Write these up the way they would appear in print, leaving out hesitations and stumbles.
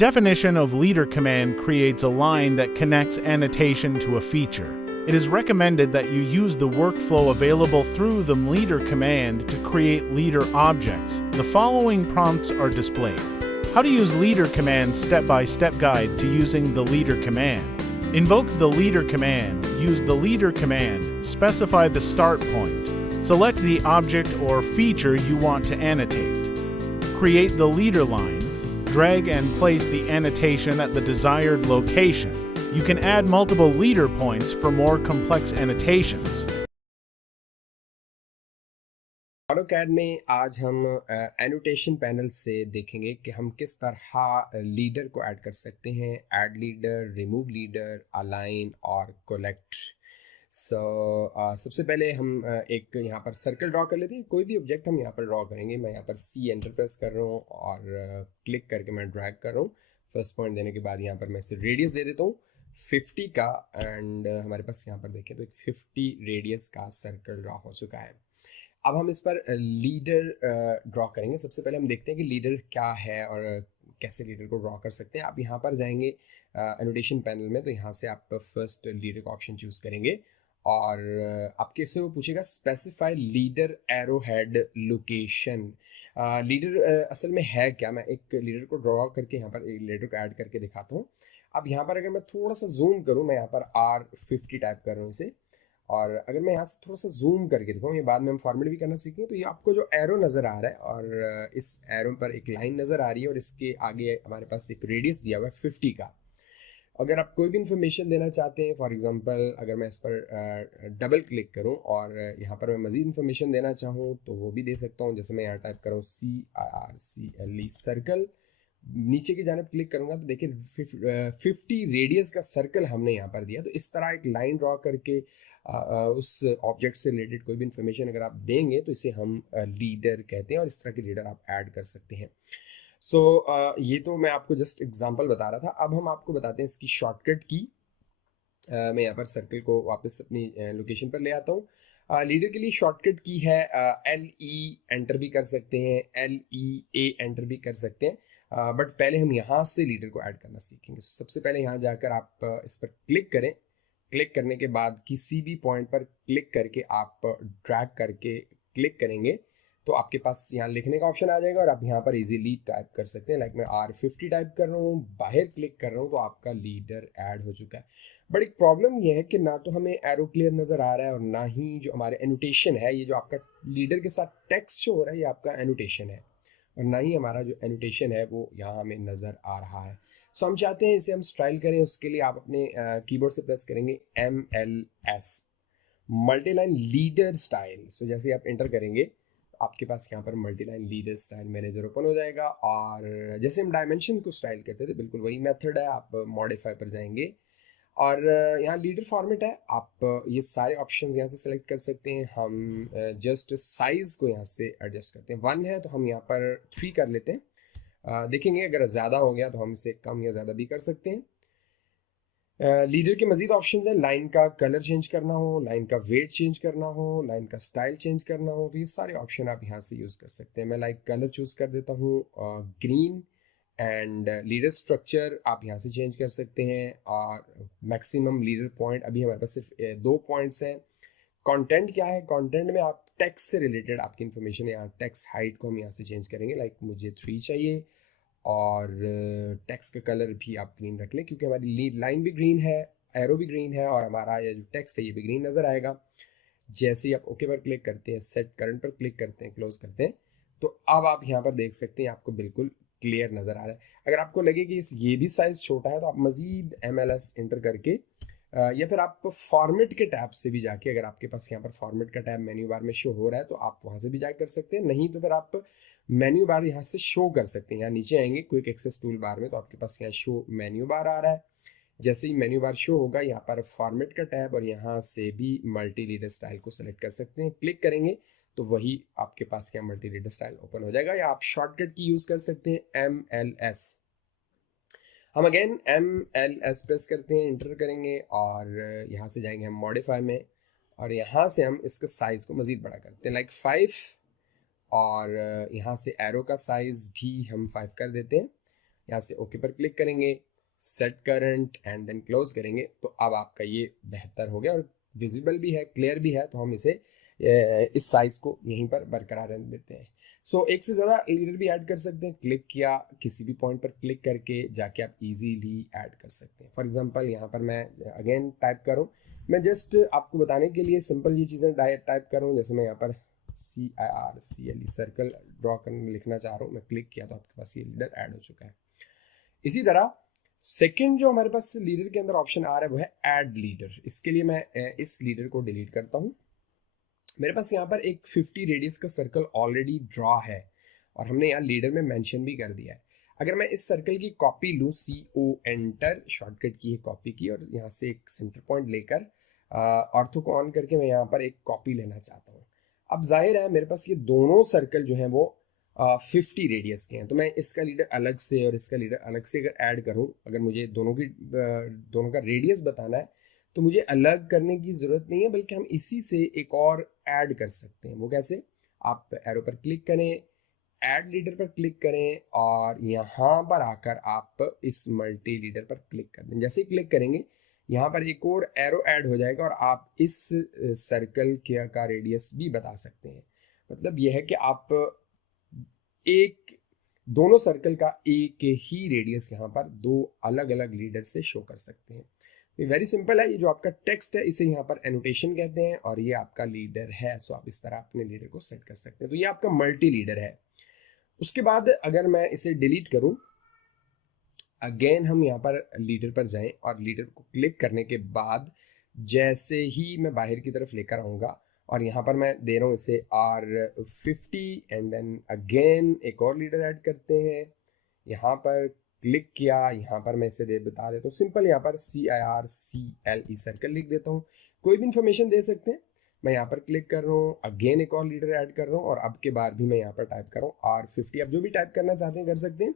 definition of leader command creates a line that connects annotation to a feature. It is recommended that you use the workflow available through the leader command to create leader objects. The following prompts are displayed. How to use leader command step-by-step guide to using the leader command. Invoke the leader command. Use the leader command. Specify the start point. Select the object or feature you want to annotate. Create the leader line. Drag and place the annotation at the desired location. You can add multiple leader points for more complex annotations. AutoCAD में आज हम annotation panel से देखेंगे कि हम किस तरह leader को ऐड कर सकते हैं। Add leader, remove leader, align और कोलेक्ट। सबसे पहले हम एक यहाँ पर सर्कल ड्रॉ कर लेते हैं। कोई भी ऑब्जेक्ट हम यहाँ पर ड्रॉ करेंगे। मैं यहाँ पर सी एंटर प्रेस कर रहा हूँ और क्लिक करके मैं ड्रैग कर रहा हूँ। फर्स्ट पॉइंट देने के बाद यहाँ पर मैं इसे रेडियस दे देता हूँ 50 का, एंड हमारे पास यहाँ पर देखें तो एक 50 रेडियस का सर्कल ड्रॉ हो चुका है। अब हम इस पर लीडर ड्रॉ करेंगे। सबसे पहले हम देखते हैं कि लीडर क्या है और कैसे लीडर को ड्रॉ कर सकते हैं। आप यहाँ पर जाएंगे एनोटेशन पैनल में, तो यहाँ से आप फर्स्ट लीडर का ऑप्शन चूज करेंगे और आपके से वो पूछेगा specify leader arrow head location. Leader असल में है क्या। मैं एक लीडर को ड्रॉ करके यहाँ पर एक लीडर को ऐड करके दिखाता हूँ। अब यहाँ पर अगर मैं थोड़ा सा जूम करूँ, मैं यहाँ पर R50 टाइप कर रहा हूँ इसे, और अगर मैं यहाँ से थोड़ा सा जूम करके दिखाऊँ, ये बाद में हम फॉर्मेट भी करना सीखेंगे, तो ये आपको जो एरो नज़र आ रहा है और इस एरो पर एक लाइन नज़र आ रही है और इसके आगे हमारे पास एक रेडियस दिया हुआ है 50 का। अगर आप कोई भी इंफॉर्मेशन देना चाहते हैं, फॉर एग्जांपल अगर मैं इस पर डबल क्लिक करूं और यहाँ पर मैं मज़ीद इंफॉर्मेशन देना चाहूँ तो वो भी दे सकता हूँ। जैसे मैं यहाँ टाइप करूँ CIRCLE सर्कल, नीचे की जानब क्लिक करूँगा तो देखिए 50 रेडियस का सर्कल हमने यहाँ पर दिया। तो इस तरह एक लाइन ड्रॉ करके उस ऑब्जेक्ट से रिलेटेड कोई भी इंफॉर्मेशन अगर आप देंगे तो इसे हम लीडर कहते हैं और इस तरह के लीडर आप ऐड कर सकते हैं। ये तो मैं आपको जस्ट एग्जांपल बता रहा था। अब हम आपको बताते हैं इसकी शॉर्टकट की। मैं यहाँ पर सर्कल को वापस अपनी लोकेशन पर ले आता हूँ। लीडर के लिए शॉर्टकट की है LE एंटर भी कर सकते हैं, LEA एंटर भी कर सकते हैं, बट पहले हम यहाँ से लीडर को ऐड करना सीखेंगे। सबसे पहले यहाँ जाकर आप इस पर क्लिक करें। क्लिक करने के बाद किसी भी पॉइंट पर क्लिक करके आप ड्रैग करके क्लिक करेंगे तो आपके पास यहाँ लिखने का ऑप्शन आ जाएगा और आप यहाँ पर इजीली टाइप कर सकते हैं। लाइक मैं R50 टाइप कर रहा हूँ, बाहर क्लिक कर रहा हूँ, तो आपका लीडर ऐड हो चुका है। बट एक प्रॉब्लम यह है कि ना तो हमें एरो क्लियर नज़र आ रहा है और ना ही जो हमारे एनोटेशन है, ये जो आपका लीडर के साथ टेक्स्ट शो हो रहा है, ये आपका एनोटेशन है, और ना ही हमारा जो एनोटेशन है वो यहाँ हमें नज़र आ रहा है। हम चाहते हैं इसे हम स्टाइल करें। उसके लिए आप अपने कीबोर्ड से प्रेस करेंगे MLS मल्टीलाइन लीडर स्टाइल। जैसे आप एंटर करेंगे आपके पास यहाँ पर multiline leader style manager open हो जाएगा और जैसे हम डायमेंशन को स्टाइल करते थे बिल्कुल वही मेथड है। आप मॉडिफाई पर जाएंगे और यहाँ लीडर फॉर्मेट है। आप ये सारे ऑप्शंस यहाँ से सेलेक्ट कर सकते हैं। हम जस्ट साइज को यहाँ से एडजस्ट करते हैं। 1 है तो हम यहाँ पर 3 कर लेते हैं। देखेंगे अगर ज़्यादा हो गया तो हम इसे कम या ज़्यादा भी कर सकते हैं। लीडर के मजीद ऑप्शंस हैं। लाइन का कलर चेंज करना हो, लाइन का वेट चेंज करना हो, लाइन का स्टाइल चेंज करना हो, तो ये सारे ऑप्शन आप यहाँ से यूज़ कर सकते हैं। मैं लाइक कलर चूज़ कर देता हूँ ग्रीन, एंड लीडर स्ट्रक्चर आप यहाँ से चेंज कर सकते हैं और मैक्सिमम लीडर पॉइंट अभी हमारे पास सिर्फ 2 पॉइंट्स हैं। कंटेंट क्या है, कंटेंट में आप टेक्स्ट से रिलेटेड आपकी इन्फॉर्मेशन है। यहाँ टेक्स्ट हाइट को हम यहाँ से चेंज करेंगे, लाइक मुझे 3 चाहिए, और टेक्स्ट का कलर भी आप ग्रीन रख लें क्योंकि हमारी लीड लाइन भी ग्रीन है, एरो भी ग्रीन है और हमारा ये जो टेक्स्ट है ये भी ग्रीन नज़र आएगा। जैसे ही आप ओके पर क्लिक करते हैं, सेट करंट पर क्लिक करते हैं, क्लोज करते हैं, तो अब आप यहाँ पर देख सकते हैं आपको बिल्कुल क्लियर नज़र आ रहा है। अगर आपको लगे कि ये भी साइज़ छोटा है तो आप मज़ीद MLS एंटर करके या फिर आप फॉर्मेट के टैब से भी जाके, अगर आपके पास यहाँ पर फॉर्मेट का टैब मेन्यू बार में शो हो रहा है तो आप वहाँ से भी जाकर कर सकते हैं। नहीं तो फिर आप मेन्यू बार यहाँ से शो कर सकते हैं। यहाँ नीचे आएंगे क्विक एक्सेस टूल बार में, तो आपके पास यहाँ शो मेन्यू बार आ रहा है। जैसे ही मेन्यू बार शो होगा यहाँ पर फॉर्मेट का टैब और यहाँ से भी मल्टी लीडर स्टाइल को सेलेक्ट कर सकते हैं। क्लिक करेंगे तो वही आपके पास यहाँ मल्टी लीडर स्टाइल ओपन हो जाएगा, या आप शॉर्टकट की यूज़ कर सकते हैं MLS। हम अगेन MLS प्रेस करते हैं, इंटर करेंगे और यहाँ से जाएंगे हम मॉडिफाई में और यहाँ से हम इसका साइज़ को मज़ीद बड़ा करते हैं, लाइक 5, और यहाँ से एरो का साइज़ भी हम 5 कर देते हैं। यहाँ से ओके पर क्लिक करेंगे, set current and then close करेंगे, तो अब आपका ये बेहतर हो गया और विजिबल भी है, क्लियर भी है। तो हम इसे इस साइज को यहीं पर बरकरार रहने देते हैं। सो एक से ज़्यादा लीडर भी ऐड कर सकते हैं। क्लिक किया, किसी भी पॉइंट पर क्लिक करके जाके आप इजीली ऐड कर सकते हैं। फॉर एग्जांपल यहाँ पर मैं अगेन टाइप करूँ, मैं जस्ट आपको बताने के लिए सिंपल ये चीज़ें टाइप करूँ। जैसे मैं यहाँ पर CIRCLE सर्कल ड्रॉ करने लिखना चाह रहा हूँ, मैं क्लिक किया तो आपके पास ये लीडर ऐड हो चुका है। इसी तरह सेकंड जो हमारे पास लीडर के अंदर ऑप्शन आ रहा है वो है ऐड लीडर। इसके लिए मैं इस लीडर को डिलीट करता हूँ। मेरे पास यहाँ पर एक 50 रेडियस का सर्कल ऑलरेडी ड्रॉ है और हमने यहाँ लीडर में मेंशन भी कर दिया है। अगर मैं इस सर्कल की कॉपी लूँ, CO एंटर शॉर्टकट की कॉपी की, और यहाँ से एक सेंटर पॉइंट लेकर ऑर्थो को ऑन करके मैं यहाँ पर एक कॉपी लेना चाहता हूँ। अब जाहिर है मेरे पास ये दोनों सर्कल जो हैं वो 50 रेडियस के हैं, तो मैं इसका लीडर अलग से और इसका लीडर अलग से अगर ऐड करूँ, अगर मुझे दोनों का रेडियस बताना है तो मुझे अलग करने की ज़रूरत नहीं है, बल्कि हम इसी से एक और ऐड कर सकते हैं। वो कैसे? आप एरो पर क्लिक करें, ऐड लीडर पर क्लिक करें और यहाँ पर आकर आप इस मल्टी लीडर पर क्लिक कर दें। जैसे ही क्लिक करेंगे यहाँ पर एक और एरो ऐड हो जाएगा और आप इस सर्कल का रेडियस भी बता सकते हैं। मतलब यह है कि आप दोनों सर्कल का एक ही रेडियस यहाँ पर दो अलग अलग लीडर से शो कर सकते हैं। वेरी सिंपल है। ये जो आपका टेक्स्ट है इसे यहाँ पर एनोटेशन कहते हैं और ये आपका लीडर है। सो आप इस तरह अपने लीडर को सेट कर सकते हैं। तो ये आपका मल्टी लीडर है। उसके बाद अगर मैं इसे डिलीट करूं, अगेन हम यहाँ पर लीडर पर जाएं और लीडर को क्लिक करने के बाद जैसे ही मैं बाहर की तरफ लेकर आऊँगा और यहाँ पर मैं दे रहा हूँ इसे R50 एंड देन अगेन एक और लीडर ऐड करते हैं। यहाँ पर क्लिक किया, यहाँ पर मैं इसे बता देता हूँ सिंपल, यहाँ पर CIRCLE सर्कल लिख देता हूँ। कोई भी इंफॉर्मेशन दे सकते हैं। मैं यहाँ पर क्लिक कर रहा हूँ, अगेन एक और लीडर ऐड कर रहा हूँ और अब के बाद भी मैं यहाँ पर टाइप कर रहा हूँ R50। आप जो भी टाइप करना चाहते हैं कर सकते हैं।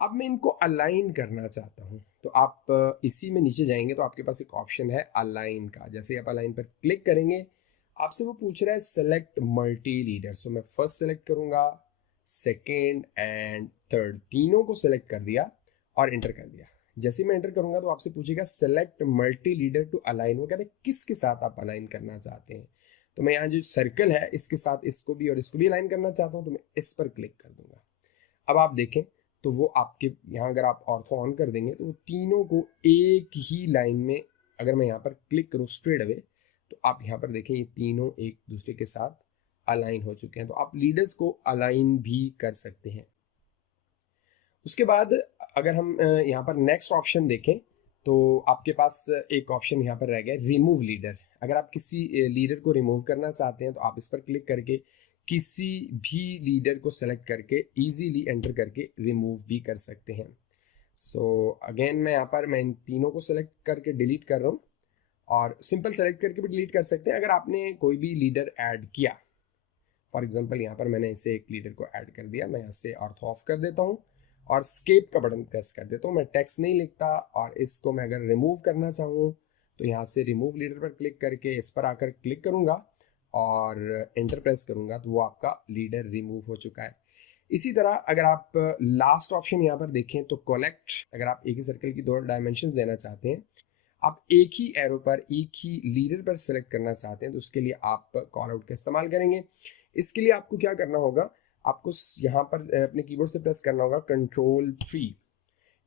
अब मैं इनको अलाइन करना चाहता हूँ, तो आप इसी में नीचे जाएंगे तो आपके पास एक ऑप्शन है अलाइन का। जैसे आप अलाइन पर क्लिक करेंगे आपसे वो पूछ रहा है सेलेक्ट मल्टी लीडर। सो मैं फर्स्ट सेलेक्ट करूँगा, सेकेंड एंड थर्ड तीनों को सेलेक्ट कर दिया और एंटर कर दिया। जैसे मैं एंटर करूंगा तो आपसे पूछेगा select multi leader to align. वो कहते हैं किसके साथ आप अलाइन करना चाहते हैं। तो मैं यहाँ जो सर्कल है इसके साथ इसको भी और इसको भी अलाइन करना चाहता हूँ, तो मैं इस पर क्लिक कर दूंगा। अब आप देखें तो वो आपके यहाँ अगर आप ऑर्थो ऑन कर देंगे तो वो तीनों को एक ही लाइन में, अगर मैं यहाँ पर क्लिक करूँ स्ट्रेट अवे, तो आप यहाँ पर देखें ये तीनों एक दूसरे के साथ अलाइन हो चुके हैं। तो आप लीडर्स को अलाइन भी कर सकते हैं। उसके बाद अगर हम यहाँ पर नेक्स्ट ऑप्शन देखें तो आपके पास एक ऑप्शन यहाँ पर रह गया रिमूव लीडर। अगर आप किसी लीडर को रिमूव करना चाहते हैं तो आप इस पर क्लिक करके किसी भी लीडर को सेलेक्ट करके इजीली एंटर करके रिमूव भी कर सकते हैं। सो अगेन मैं यहाँ पर इन तीनों को सेलेक्ट करके डिलीट कर रहा हूँ और सिंपल सेलेक्ट करके भी डिलीट कर सकते हैं। अगर आपने कोई भी लीडर ऐड किया, फॉर एग्जांपल यहाँ पर मैंने इसे एक लीडर को ऐड कर दिया, मैं यहाँ से ऑर्थो ऑफ कर देता हूँ और स्केप का बटन प्रेस कर देता हूँ। मैं टेक्स्ट नहीं लिखता और इसको मैं अगर रिमूव करना चाहूँ तो यहाँ से रिमूव लीडर पर क्लिक करके इस पर आकर क्लिक करूँगा और एंटर प्रेस करूँगा तो वो आपका लीडर रिमूव हो चुका है। इसी तरह अगर आप लास्ट ऑप्शन यहाँ पर देखें तो कलेक्ट, अगर आप एक ही सर्कल की 2 डायमेंशंस देना चाहते हैं, आप एक ही एरो पर एक ही लीडर पर सेलेक्ट करना चाहते हैं तो उसके लिए आप कॉल आउट का इस्तेमाल करेंगे। इसके लिए आपको क्या करना होगा, आपको यहाँ पर अपने कीबोर्ड से प्रेस करना होगा Ctrl+3।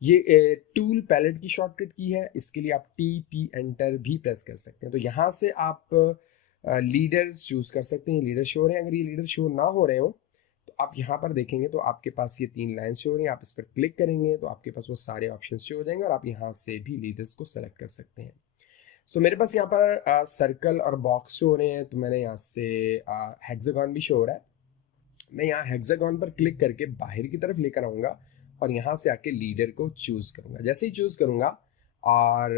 ये टूल पैलेट की शॉर्टकट की है। इसके लिए आप TP एंटर भी प्रेस कर सकते हैं। तो यहाँ से आप लीडर चूज कर सकते हैं। लीडर शो हो रहे हैं। अगर ये लीडर शो ना हो रहे हो तो आप यहाँ पर देखेंगे तो आपके पास ये 3 लाइन शो हो रही हैं। आप इस पर क्लिक करेंगे तो आपके पास वो सारे ऑप्शन शो हो जाएंगे और आप यहाँ से भी लीडर्स को सेलेक्ट कर सकते हैं। सो मेरे पास यहाँ पर सर्कल और बॉक्स शो हो रहे हैं, तो मैंने यहाँ से हेक्सागन भी शो हो रहा है। मैं यहाँ हेक्सागन पर क्लिक करके बाहर की तरफ लेकर आऊँगा और यहाँ से आके लीडर को चूज करूँगा। जैसे ही चूज करूँगा और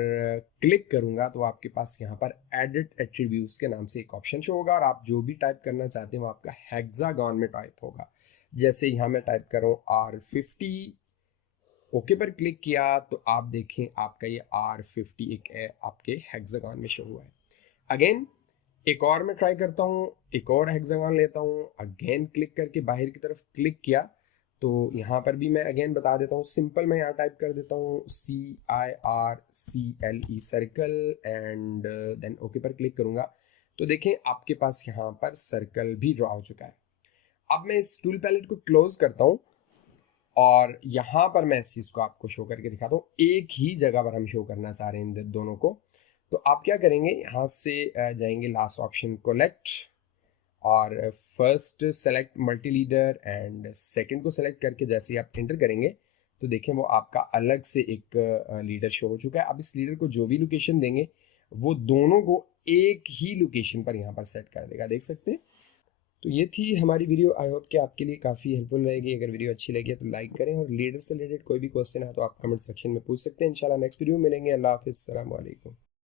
क्लिक करूँगा तो आपके पास यहाँ पर एडिट एट्रीब्यूट्स के नाम से एक ऑप्शन शो होगा और आप जो भी टाइप करना चाहते हैं वो आपका हेक्सागन में टाइप होगा। जैसे यहाँ मैं टाइप कर रहा हूँ R50, ओके पर क्लिक किया तो आप देखें आपका ये R50 एक आपके हेक्सागन में शो हुआ है। अगेन एक और मैं ट्राई करता हूँ, एक और हेक्सागन लेता हूँ, अगेन क्लिक करके बाहर की तरफ क्लिक किया तो यहाँ पर भी मैं अगेन बता देता हूँ, सिंपल मैं यहाँ टाइप कर देता हूँ CIRCLE circle and then okay पर क्लिक करूँगा। तो देखें आपके पास यहाँ पर सर्कल भी ड्रॉ हो चुका है। अब मैं इस टूल पैलेट को क्लोज करता हूँ और यहाँ पर मैं इस चीज़ को आपको शो करके दिखाता हूँ। एक ही जगह पर हम शो करना चाह रहे हैं इन दोनों को। तो आप क्या करेंगे, यहाँ से जाएंगे लास्ट ऑप्शन कोलेक्ट और first select multi leader and second को सेलेक्ट करके जैसे ही आप एंटर करेंगे तो देखें वो आपका अलग से एक लीडर शो हो चुका है। अब इस लीडर को जो भी लोकेशन देंगे वो दोनों को एक ही लोकेशन पर यहाँ पर सेट कर देगा, देख सकते हैं। तो ये थी हमारी वीडियो। आई होप कि आपके लिए काफ़ी हेल्पफुल रहेगी। अगर वीडियो अच्छी लगी है तो लाइक करें और लीडर से रिलेटेड कोई भी क्वेश्चन है तो आप कमेंट सेक्शन में पूछ सकते हैं। इंशाल्लाह नेक्स्ट वीडियो में मिलेंगे। अल्लाह हाफिज़, अस्सलाम वालेकुम।